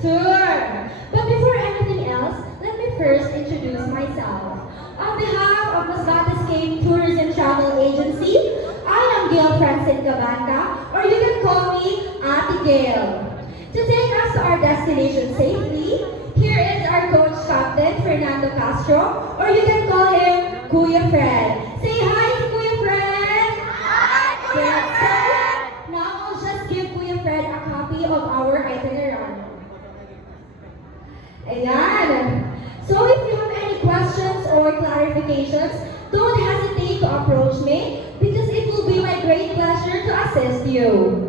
tour. But before anything else, let me first introduce myself. On behalf of Masbate Cape Tourism Travel Agency, I am Gail Francine Cabanta, or you can call me Ate Gail. To take us to our destination safely, here is our coach captain, Fernando Castro, or you can call him Kuya Fred. Say hi to Kuya Fred! Hi, Kuya Fred! So, now I'll just give Kuya Fred a copy of our itinerary. Ayan. So if you have any questions or clarifications, don't hesitate to approach me because it will be my great pleasure to assist you.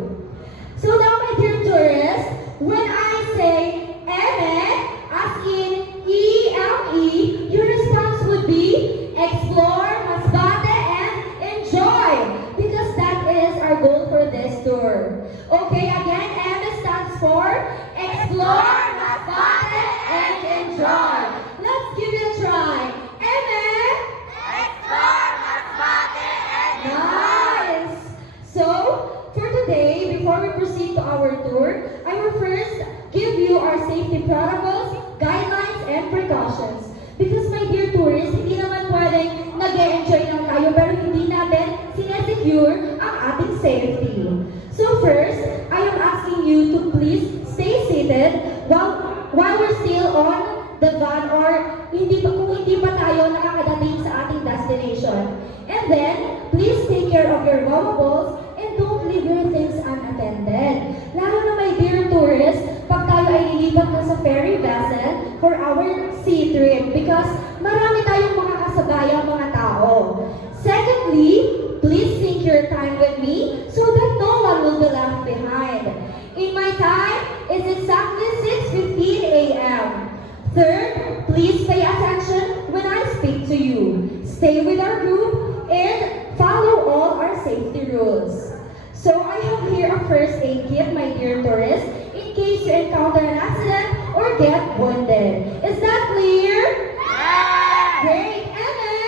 So now, my dear tourists, when I say Eme, as in E-M-E, your response would be explore, Masbate, and enjoy, because that is our goal for this tour. Okay, again, Eme stands for explore, Masbate, and enjoy. Let's give it a try. Eme, Explore, Masbate, and nice. So, for today, before we proceed to our tour, I will first give you our safety protocols, guidelines, and precautions. Because my dear tourists, hindi naman pwedeng nag-e-enjoy lang tayo pero hindi natin sinesecure ang ating safety. So first, I am asking you to please stay seated while we're still on the van or kung hindi pa tayo nakakadating sa ating destination. And then, please take care of your valuables and don't leave your things unattended. Lalo na my dear tourists, pag tayo ay lilipat na sa ferry vessel for our sea trip because marami tayong mga kasabayang mga tao. Secondly, please sync your time with me so that no one will be left behind. In my time, it's exactly 6:15 a.m. Third, please pay attention when I speak to you. Stay with our group and follow all our safety rules. So I have here a first aid kit, my dear tourists, in case you encounter an accident or get wounded. Is that clear? Yes! Great, Emma!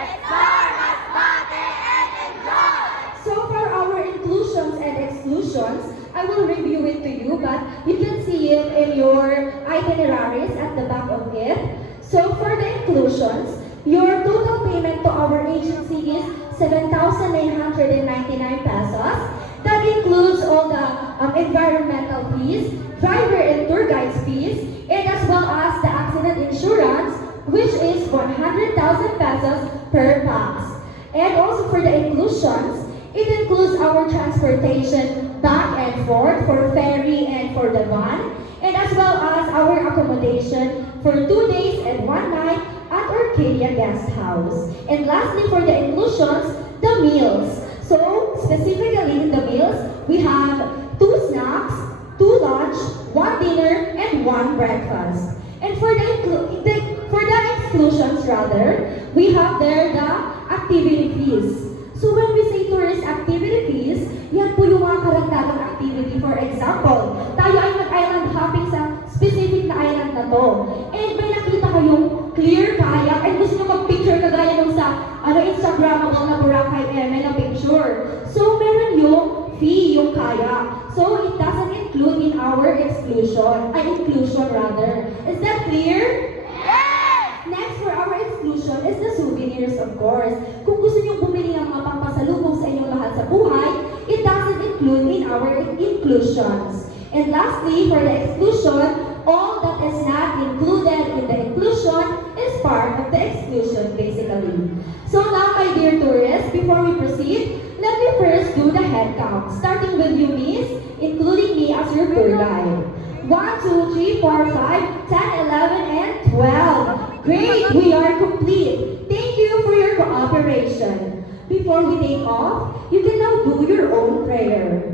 Explore, Masbate, and enjoy! So for our inclusions and exclusions, I will review it to you, but you can see it in your itineraries at the back of it. So for the inclusions, your total payment to our agency is 7,999 pesos. That includes all the environmental fees, driver and tour guides fees, and as well as the accident insurance, which is 100,000 pesos per pax. And also for the inclusions, it includes our transportation back and forth for ferry and for the van, and as well as our accommodation for 2 days and 1 night at Orchidia Guest House. And lastly, for the inclusions, the meals. So, specifically in the meals, we have 2 snacks, 2 lunch, 1 dinner, and 1 breakfast. And for the exclusions rather, we have there the activity fees. So when we say tourist activity fees, yan po yung mga karagdagang activity. For example, tayo ay nag-island hopping sa specific na island na to. And may nakita kayong clear kayak and gusto nyo mag-picture kagaya nung sa Instagrammable na Boracay Eme na picture. So meron yung fee, yung kayak. So it doesn't include in our inclusion rather. Is that clear? Next, for our exclusion is the souvenirs, of course. Kung gusto nyo bumili ng mga pampasalubong sa inyong mahal sa buhay, it doesn't include in our inclusions. And lastly, for the exclusion, all that is not included in the inclusion is part of the exclusion, basically. So now, my dear tourists, before we proceed, let me first do the head count, starting with you, Miss, including me as your tour guide. 1, 2, 3, 4, 5, 10, 11, and 12. Great, we are complete. Thank you for your cooperation. Before we take off, you can now do your own prayer.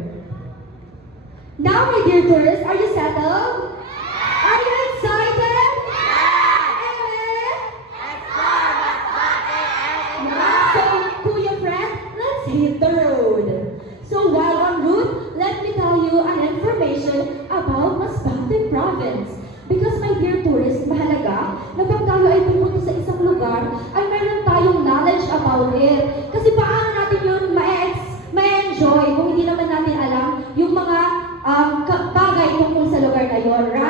Now, my dear tourists, are you settled? Are you excited? Explore, Masbate, and So, Kuya Fred, let's hit the road. So, while en route, let me tell you an information about Masbate province. Because my dear tourists, mahalaga na pag tayo ay pumunta sa isang lugar, ay meron tayong knowledge about it. Kasi paano natin yun ma-enjoy kung hindi naman natin alam yung mga bagay tungkol sa lugar na yun, right?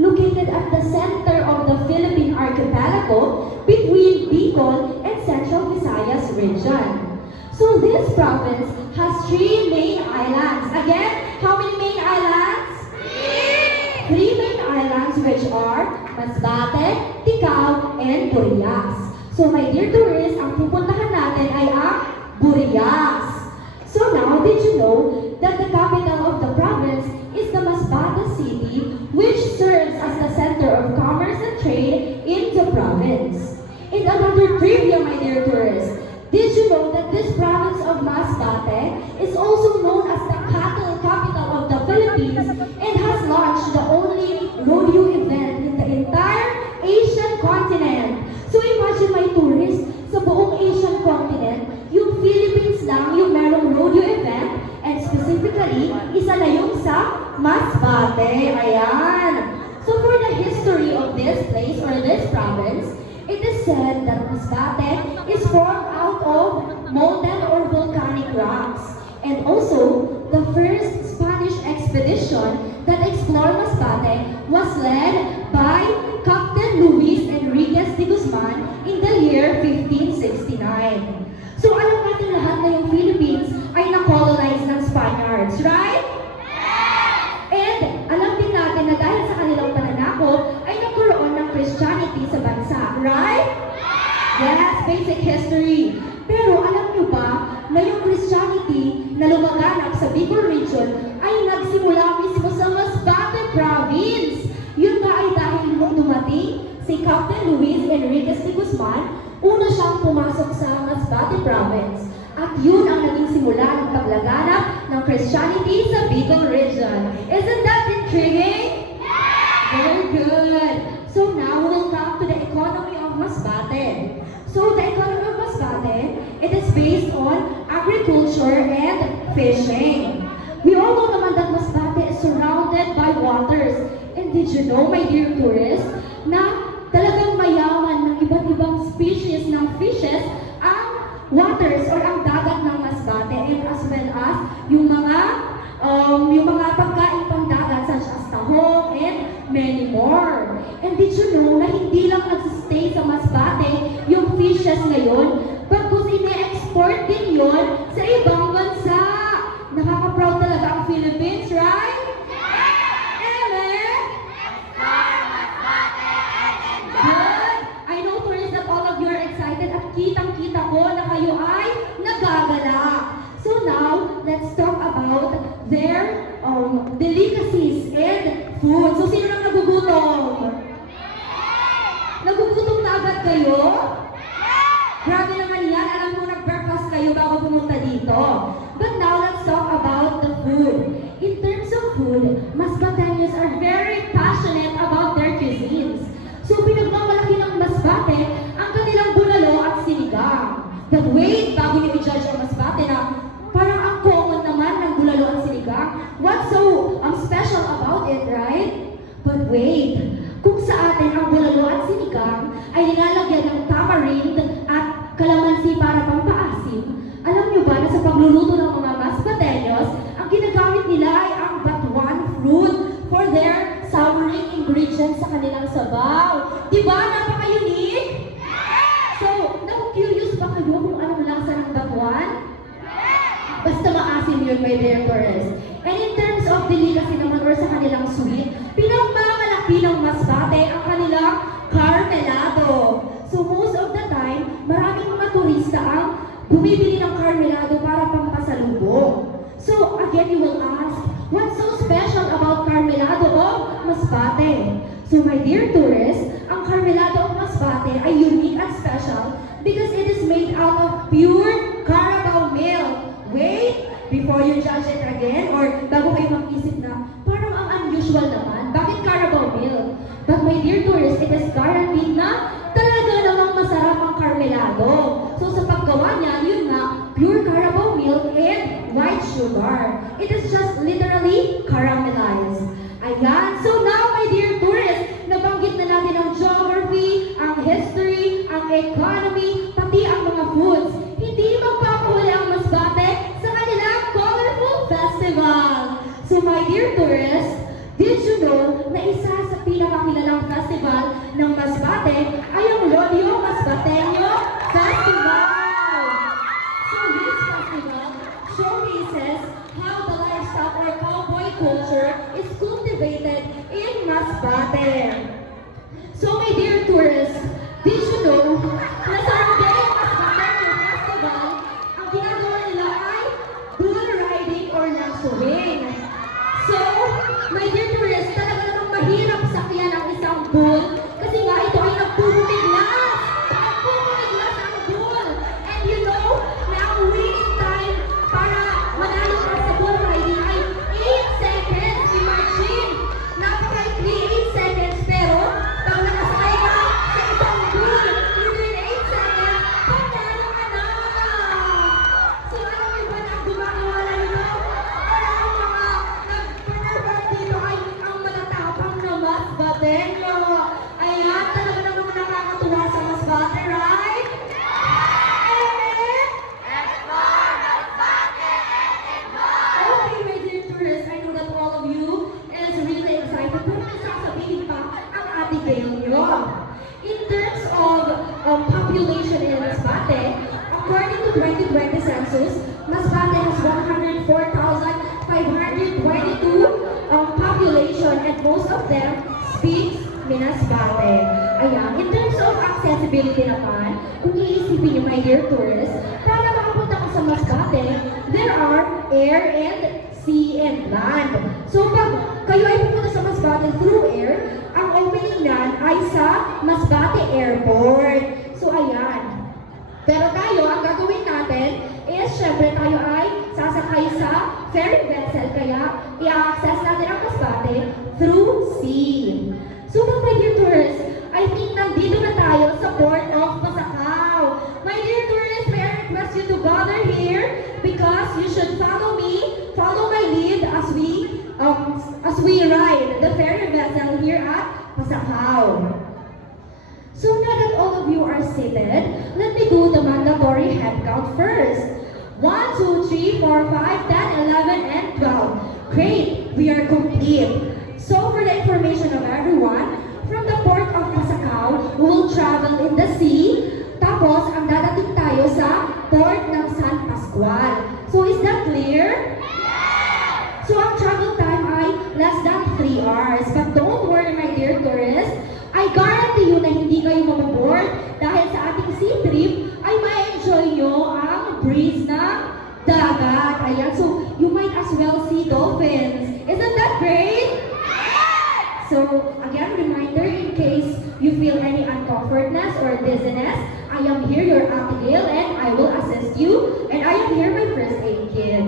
located at the center of the Philippine archipelago between Bicol and Central Visayas region. So this province has 3 main islands. Again, how many main islands? 3 main islands, which are Masbate, Ticao, and Burias. So my dear tourists, ang pupuntahan natin ay ang Burias. So now, did you know that the capital of the province is the Masbate city, which serves as the center of commerce and trade in the province? And another trivia, my dear tourists, did you know that this province of Masbate is also known as the cattle capital of the Philippines and has launched the only rodeo event in the entire Asian continent? So imagine, my tourists, sa buong Asian continent, yung Philippines lang yung merong rodeo event, and specifically, isa na yung sa Masbate. Ayan. So for the history of this place or this province, it is said that Masbate is formed out of molten or volcanic rocks. And also, the first Spanish expedition that explored Masbate was led by Captain Luis Enriquez de Guzman in the year 1569. So alam natin lahat na yung Philippines ay na-colonize ng Spaniards, right? And alam din natin na dahil sa kanilang pananakop ay nagkaroon ng Christianity sa bansa, right? Yes, basic history. Pero alam nyo ba na yung Christianity na lumaganap sa Bicol region ay nagsimula mismo sa Masbate province? Yun nga ay dahil nung dumating si Captain Luis Enriquez de Guzman, una siyang pumasok sa Masbate province. At yun ang naging simula ng paglaganap ng Christianity sa Bicol region. Isn't that intriguing? Very good. So now we'll come to the economy of Masbate. So the economy of Masbate, it is based on agriculture and fishing. We all know naman that Masbate is surrounded by waters. And did you know, my dear tourists, na talagang mayaman ng iba't ibang species ng fishes ang waters or ang dagat ng Masbate, and as well as yung mga pagkain pang dagat such as tahong and many more. And did you know na hindi lang nagsistay sa Masbate yung fishes ngayon, bagkus ine-export din yon sa ibang bansa. Nakaka-proud talaga ang Philippines, right? Good. I know, tourists, that all of you are excited at kitang-kita ko na kayo ay nagagala. So now, let's talk about their delicacies and food. So sino nang nagugutom? Nagugutom na agad kayo? Grabe naman yan. Alam mo, nag-breakfast kayo bago pumunta dito. But now, let's talk about the food. In terms of food, Masbateños are very passionate about their cuisines. So pinagmamalaki ng Masbate ang kanilang bulalo at sinigang. But wait, bago niyo i-judge ang Masbate na parang ang common naman ng bulalo at sinigang, what's so special about it, right? But wait, kung sa atin ang bulalo at sinigang ay nilalagyan ng tamarind at kalamansi para pampaasim, alam niyo ba na sa pagluluto ng mga Masbateños, ang ginagamit nila ay ang batuan fruit for their savoring ingredients sa kanilang sabaw. Diba? Napaka-unique? So, na-curious ba kayo kung anong lasa ng batuan? Basta maasim yun, my dear tourists. And in terms of delicacy naman or sa kanilang sweet, pinagmamalaki ng Masbate ang kanilang carmelado. So most of the time, maraming mga turista ang bumibili ng carmelado para pampasalubong. So again, you will ask, what's so special about carmelado of Masbate? So my dear tourists, ang carmelado of Masbate ay unique and special because it is made out of pure Carabao milk. Wait, before you judge it again, or bago kayo mag-isip na, parang ang unusual naman, bakit Carabao milk? But my dear tourists, it is guaranteed na talaga namang masarap ang carmelado. So sa paggawa niya, yun nga, pure Carabao milk and white sugar. It is just literally caramelized. Ayan. So now, my dear tourists, nabanggit na natin ang geography, ang history, ang economy, pati ang mga foods. Hindi magpapahuli ang Masbate sa kanilang colorful festival. So my dear tourists, did you know na isa sa how the livestock or cowboy culture is cultivated in Masbate. So my dear tourists, did you know na sa Rodeo Masbate Festival, ang ginagawa nila ay bull riding or lasso-wing. So, my dear tourists, talaga namang mahirap sakyan ang isang bull kasi nga ito ay nagpupumiglas. Nagpupumiglas ang bull. And you know na ang waiting time para manalo ka sa bull riding ay 8 seconds. Imagine! Napaka-ikli 8 seconds pero pag nakasakay ka sa isang bull within 8 seconds, panalo ka na! So, ano yung ba na gumagawa nito? Para ang mga nag-perform dito ay ang matatapang na Masbateño. Ayan, talaga namang nakakatuwa sa Masbate, right? Amen? Explore Masbate and enjoy! Okay, my dear tourists, I know that all of you is really excited. Pero may sasabihin pa ang ate Gail nyo. In terms of population in Masbate, according to 2020 census, Masbate has 104,522 population and most of them speaks Masbate. Ayan, in terms of accessibility naman, kung iisipin niyo, my dear tourists, para makapunta ka sa Masbate, there are air and sea and land. So pag kayo ay pupunta sa Masbate through air, ang opening nan ay sa Masbate Airport. So ayan. Pero tayo, ang gagawin natin is syempre tayo ay sasakay sa ferry vessel kaya i-access natin ang Masbate through sea. So my dear tourists, I think nandito na tayo sa port of Pasakaw. My dear tourists, may I request you to gather here because you should follow me, follow my lead as we ride the ferry vessel here at Pasakaw. So now that all of you are seated, let me do the mandatory head count first. 1, 2, 3, 4, 5, 10, 11, and 12. Great, we are complete. So for the information of everyone, from the port of Pasakaw, we will travel in the sea. Tapos, ang dadating tayo sa port ng San Pascual. So is that clear? Yes! So ang travel time ay less than 3 hours. But don't worry, my dear tourists, I guarantee you na hindi kayo mababoard dahil sa ating sea trip ay ma-enjoy nyo ang breeze ng dagat. Ayan, so you might as well see dolphins. Isn't that great? So again, reminder in case you feel any uncomfortness or dizziness, I am here, your Ate Gail, and I will assist you. And I am here, my first aid kit.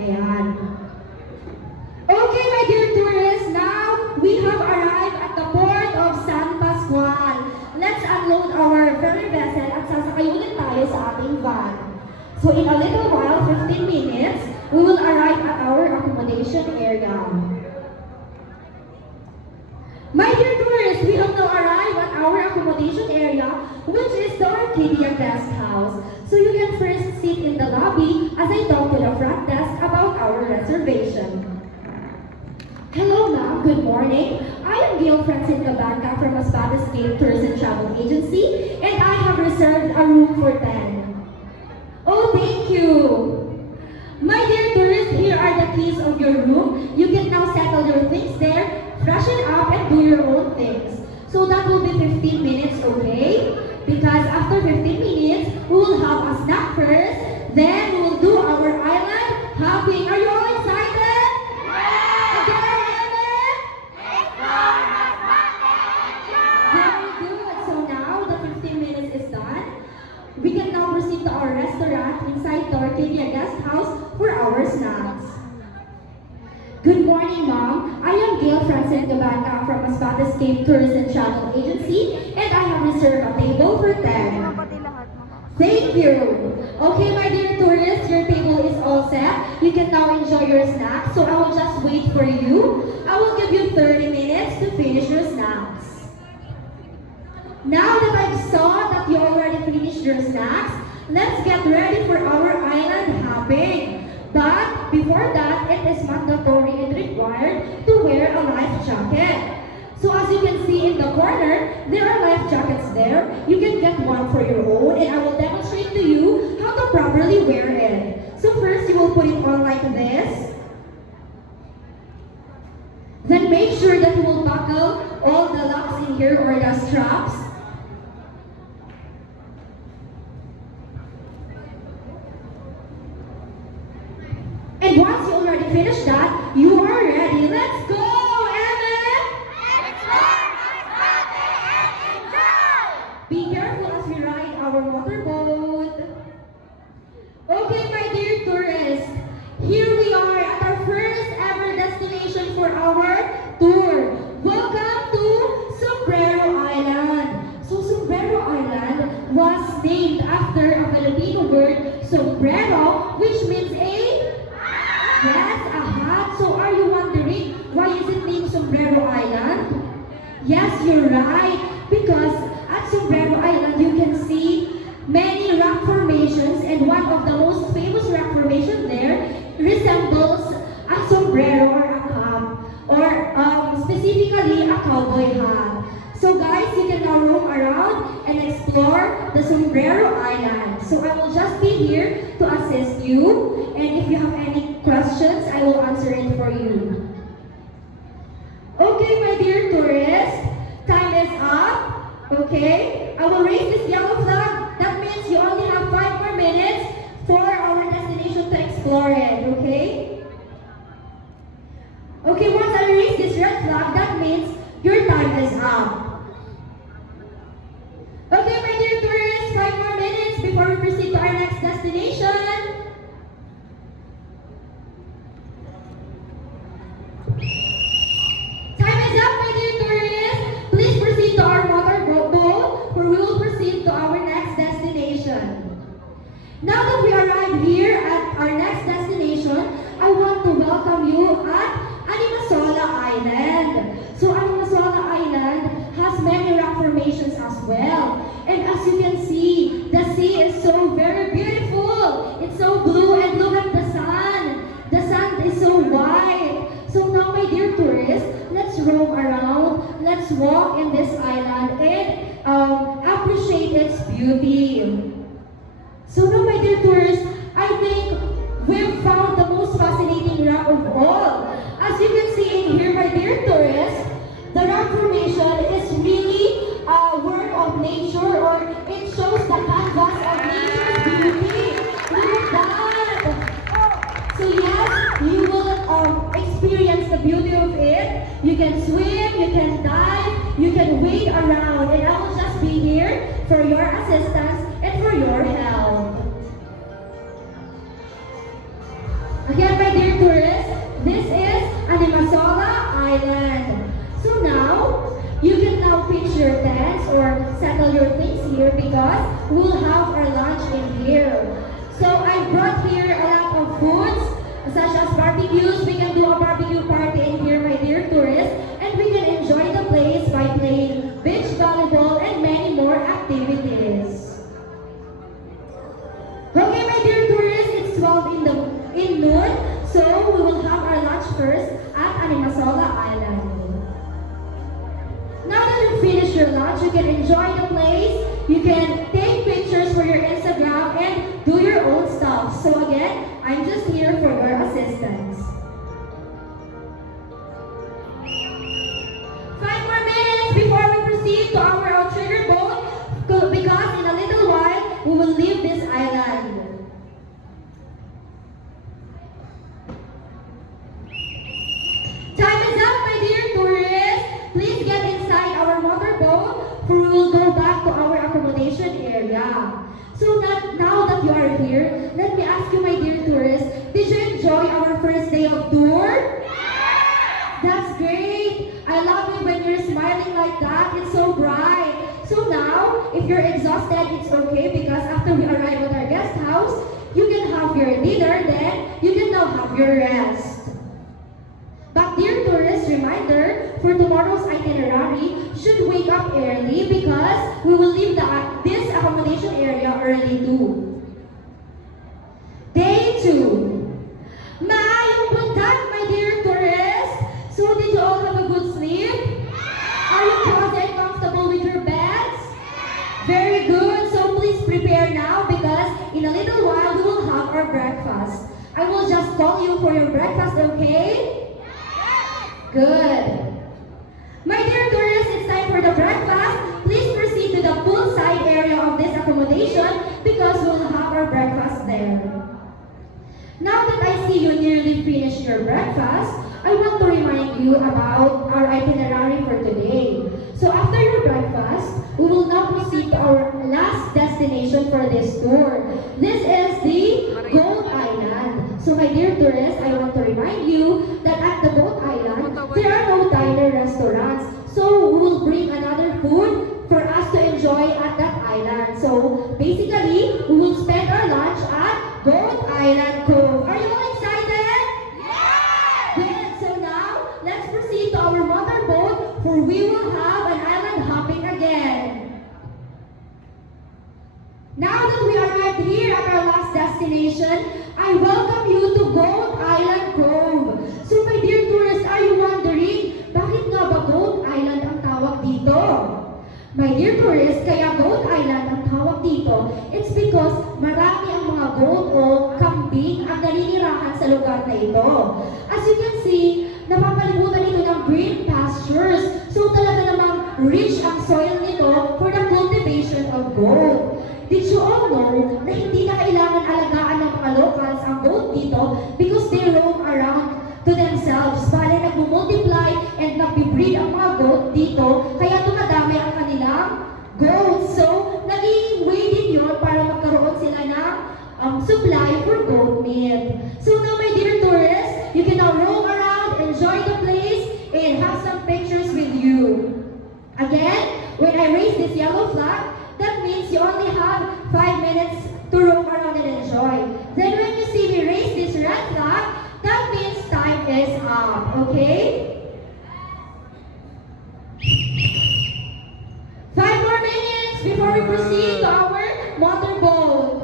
Ayan. Okay, my dear tourists, now we have arrived at the port of San Pascual. Let's unload our ferry vessel at sasakay ulit tayo sa ating van. So in a little while, 15 minutes, we will arrive at our accommodation area. My dear tourists, we have now arrived at our accommodation area, which is the Orchidia Guest House. So you can first sit in the lobby as I talk to the front desk about our reservation. Hello ma'am, good morning. I am Gail Francine Gabanca from Masbate State Tourism Travel Agency, and I have reserved a room for 10. Oh, thank you. My dear tourists, here are the keys of your room. You can now settle your things there, freshen up, and do your own things. So that will be 15 minutes, okay? Because after 15 minutes, we will have a snack first, then we will do our island hopping. Are you all excited? Again, Ellen? Explore Masbate and enjoy! Very good. So now the 15 minutes is done. We can now proceed to our restaurant inside the Orchidia Guest House for our snacks. Good morning, Mom. I am Gail Francine Gabanca from Masbate State Tourism Travel Agency, and I have reserved a table for 10. Thank you. Okay, my dear tourists, your table is all set. You can now enjoy your snacks, so I will just wait for you. I will give you 30 minutes to finish your snacks. Now that I saw that you already finished your snacks, let's get ready for our island hopping. But before that, it is mandatory and required to wear a life jacket. So as you can see in the corner, there are life jackets there. You can get one for your own, and I will demonstrate to you how to properly wear it. So first, you will put it on like this. Then make sure that you will buckle all the locks in here or the straps. And once you already finished that, you are ready. Let's go, Emmett! Explore, Masbate, and enjoy! Be careful as we ride our motorboat. Okay, my dear tourists, here we are at our first ever destination for our tour. Welcome to Sombrero Island. So Sombrero Island was named after a Filipino word, sombrero, which means yes, a hat. So are you wondering why is it named Sombrero Island? Yes, you're right. Because at Sombrero Island, you can see many rock formations, and one of the most famous rock formation there resembles a sombrero or a cap, or specifically a cowboy hat. So guys, you can now roam around and explore the Sombrero Island. So I will just be here to assist you, and if you have any questions, I will answer it for you. Okay, my dear tourists, time is up. Okay, I will raise this yellow flag. That means you only have 5 more minutes for our destination to explore it. Okay? Okay, once I raise this red flag, that means your time is up. Okay, my dear tourists, 5 more minutes before we proceed to our next destination. Time is up, my dear tourists. Please proceed to our motorboat, where we will proceed to our next destination. Now that we arrived here at our next destination, I want to welcome you at Animasola Island. So Animasola Island has many rock formations as well. And as you can see, the sea is so very beautiful. It's so blue, and look at the sun. The sun is so white. So now, my dear tourists, let's roam around. Let's walk in this island and appreciate its beauty. So now, my dear tourists, I think we've found the most fascinating rock of all. As you can see in here, my dear tourists, the rock formation is really a work of nature, or it shows the canvas of nature's beauty. Look at that! So yes, you will experience the beauty of it. You can swim, you can dive, you can wade around, and I will just be here for your assistance and for your help. Again, my dear tourists, this is Animasola Island. So now, you can now pitch your tents or settle your things here because we'll have our lunch in here. So I brought here a lot of foods such as barbecues. We can do a barbecue party in here, my dear tourists, and we can enjoy the place by playing beach volleyball and many more activities. Okay, my dear tourists, it's 12 in noon, so we will have our lunch first at Animasola Island. Now that you finish your lunch, you can enjoy the place, you can take pictures for your Instagram and do your own stuff. So again, I'm just here for your assistance. 5 more minutes before we proceed to our trigger boat, because in a little while, we will leave this island. Time is up, my dear tourists. Please get inside our motorboat, for we will go back to our accommodation area. So now that you are here, let me ask you, my dear tourists, did you enjoy our first day of tour? That's great. I love it when you're smiling like that. It's so bright. So now, if you're exhausted, it's okay, because after we arrive at our guest house, you can have your dinner, then you can now have your rest. But dear tourists, reminder, for tomorrow's itinerary, you should wake up early because we will leave this accommodation area early too. Day 2. Maayong buntag, my dear tourists. So did you all have a good sleep? Are you cozy and comfortable with your beds? Very good. So please prepare now because in a little while we will have our breakfast. I will call you for your breakfast, okay? Good. My dear tourists, it's time for the breakfast. Please proceed to the poolside area of this accommodation because we'll have our breakfast there. Now that I see you nearly finished your breakfast, I want to remind you about our itinerary for today. So after your breakfast, we will now proceed to our last destination for this tour. This is the Goat Island. So my dear tourists, I want to remind you that at the Goat Island, there are no diner restaurants. So we will bring another food for us to enjoy at that island. So basically, we will spend our lunch at Goat Island Cove. Are you all excited? Yes! Good. So now, let's proceed to our motorboat for we will have an island hopping again. Now that we arrived here at our last destination, I welcome you to Goat Island Cove. So my dear tourists, are you wondering, bakit nga ba Goat Island ang tawag dito? My dear tourists, kaya Goat Island ang tawag dito, it's because marami ang mga goat o kambing ang naninirahan sa lugar na ito. As you can see, napapalibutan ito ng green pastures. So talaga namang rich ang soil nito for the cultivation of goat. Did you all know na hindi na kailangan alagaan ng mga locals ang goat dito because they roam around to themselves. Bale, nag-multiply and nag-breed ang mga goat dito, kaya dumadami ang kanilang goats. So, naging way din yun para magkaroon sila ng supply for goat meat. So now, my dear tourists, you can now roam around, enjoy the place, and have some pictures with you. Again, when I raise this yellow flag, that means you only have 5 minutes to roam around and enjoy. Then when you see me raise this red flag, that means time is up, okay? 5 more minutes before we proceed to our motorboat.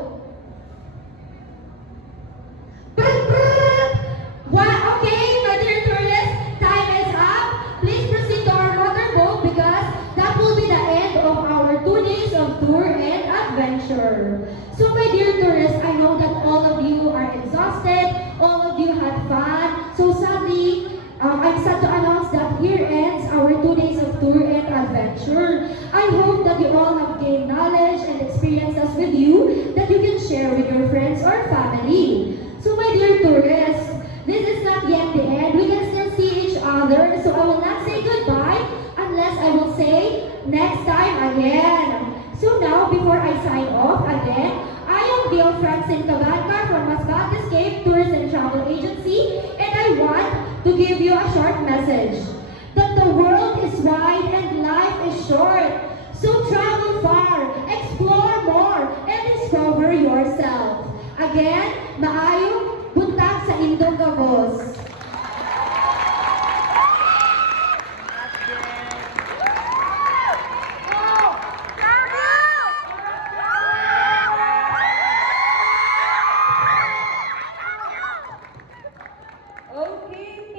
Okay, my dear tourists, time is up. Please proceed to our motorboat because that will be the end of our 2 days of tour and adventure. So my dear tourists, I know that all of you are exhausted, all of you had fun. So sadly, I'm sad to announce that here ends our 2 days of tour and adventure. I hope that you all have gained knowledge and experiences with you that you can share with your friends or family. So my dear tourists, this is not yet the end. We can still see each other. So I will not say goodbye unless I will say next time again. So now, before I sign off again, I am Bill Francine Cabanca from Masbate Escape Tours and Travel Agency, and I want to give you a short message. That the world is wide and life is short. So travel far, explore more, and discover yourself. Again, maayong buntag sa indong gabos. Okay,